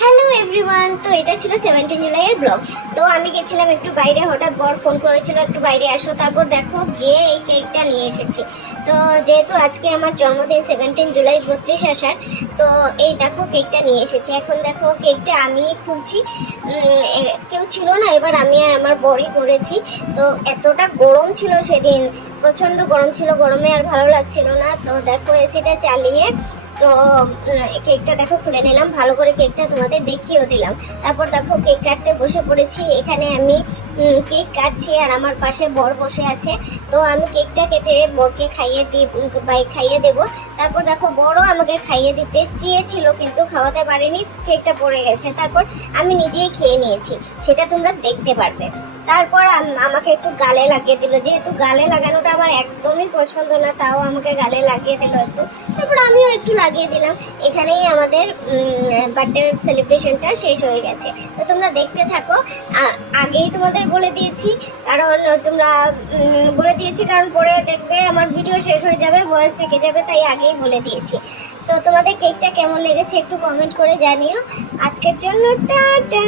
Hello everyone, তো এটা ছিল 17 জুলাইয়ের ব্লগ। তো আমি গেছিলাম একটু বাইরে, হঠাৎ বর ফোন করেছিল একটু বাইরে আসো, তারপর দেখো গিয়ে এই কেকটা নিয়ে এসেছি। তো যেহেতু আজকে আমার জন্মদিন 17 জুলাই 32 আষাঢ়, তো এই দেখো কেকটা নিয়ে এসেছি। এখন দেখো কেকটা আমি খুলছি, কেউ ছিল না, এবার আমি আর আমার বরই করেছি। তো এতটা গরম ছিল সেদিন, প্রচণ্ড গরম ছিল, গরমে আর ভালো লাগছিল না। তো দেখো এসিটা চালিয়ে তো কেকটা দেখো খুলে নিলাম, ভালো করে কেকটা তোমাদের দেখিয়েও দিলাম। তারপর দেখো কেক কাটতে বসে পড়েছি। এখানে আমি কেক কাটছি আর আমার পাশে বর বসে আছে। তো আমি কেকটা কেটে বরকে খাইয়ে দেবো। তারপর দেখো বড়ও আমাকে খাইয়ে দিতে চেয়েছিল কিন্তু খাওয়াতে পারিনি, কেকটা পড়ে গেছে। তারপর আমি নিজেই খেয়ে নিয়েছি, সেটা তোমরা দেখতে পারবে। তারপর আমাকে একটু গালে লাগিয়ে দিল, যেহেতু গালে লাগানোটা আমার একদমই পছন্দ না, তাও আমাকে গালে লাগিয়ে দিল একটু। তারপর আমিও একটু লাগিয়ে দিলাম। এখানেই আমাদের বার্থডে সেলিব্রেশনটা শেষ হয়ে গেছে। তো তোমরা দেখতে থাকো। আগেই তোমাদের বলে দিয়েছি, কারণ তোমরা বলে দিয়েছি কারণ পরে দেখবে আমার ভিডিও শেষ হয়ে যাবে, ভয়েস থেকে যাবে, তাই আগেই বলে দিয়েছি। তো তোমাদের কেকটা কেমন লেগেছে একটু কমেন্ট করে জানিও। আজকের জন্য টাটা।